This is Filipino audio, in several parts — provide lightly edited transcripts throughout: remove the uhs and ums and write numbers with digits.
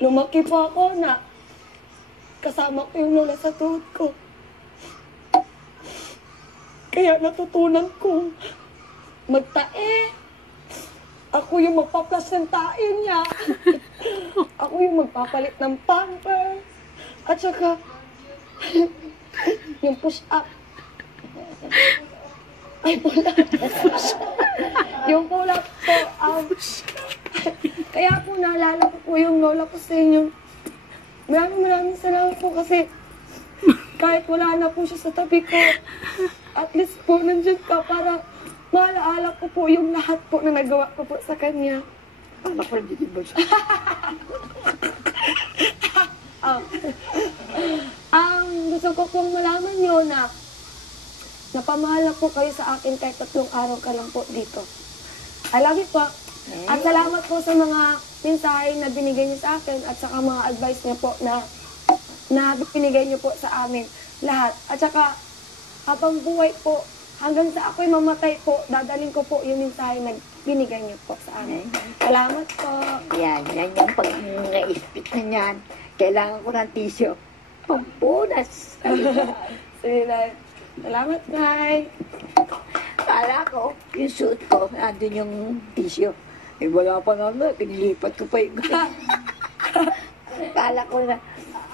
lumaki po ako na kasama ko yung lola sa tuhod ko. Kaya natutunan kong magtae. Ako yung magpaplas ng tae niya. Ako yung magpapalit ng pamper. At saka, yung push-up. Ay, pull-up. Yung pull-up po. Kaya po naalala ko po yung lola ko sa inyo. Maraming salamat po kasi kahit wala na po siya sa tabi ko, at least po nandiyan ka para maalaala ko po yung lahat po na nagawa ko po sa kanya. Anak ko hindi ba siya? Gusto ko pong malaman nyo na napamahala po kayo sa akin kahit 3 araw ka lang po dito. I love you po. At salamat po sa mga mensahe na binigay niyo sa akin at saka mga advice niyo po na binigay niyo po sa amin lahat. At saka habang buhay po, hanggang sa ako'y mamatay po, dadalhin ko po yung mensahe na binigay niyo po sa amin. Salamat po. Yan yung pag nga-ispit na yan. Kailangan ko ng tissue. Pampunas. Sige, Nay. Salamat, Nay. Kala ko, yung suit ko, andun yung tissue. Eh, wala pa naman. Pinilipat ko pa yung Kala ko na,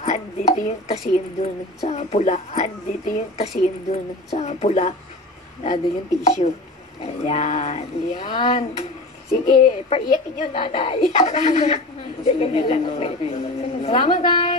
andito yung tasindo sa pula. Andito yung tasindo sa pula. Andun yung tissue. Ayan. Yan. Sige, paiyakin nyo, nanay. Sige na lang. Salamat, Nay.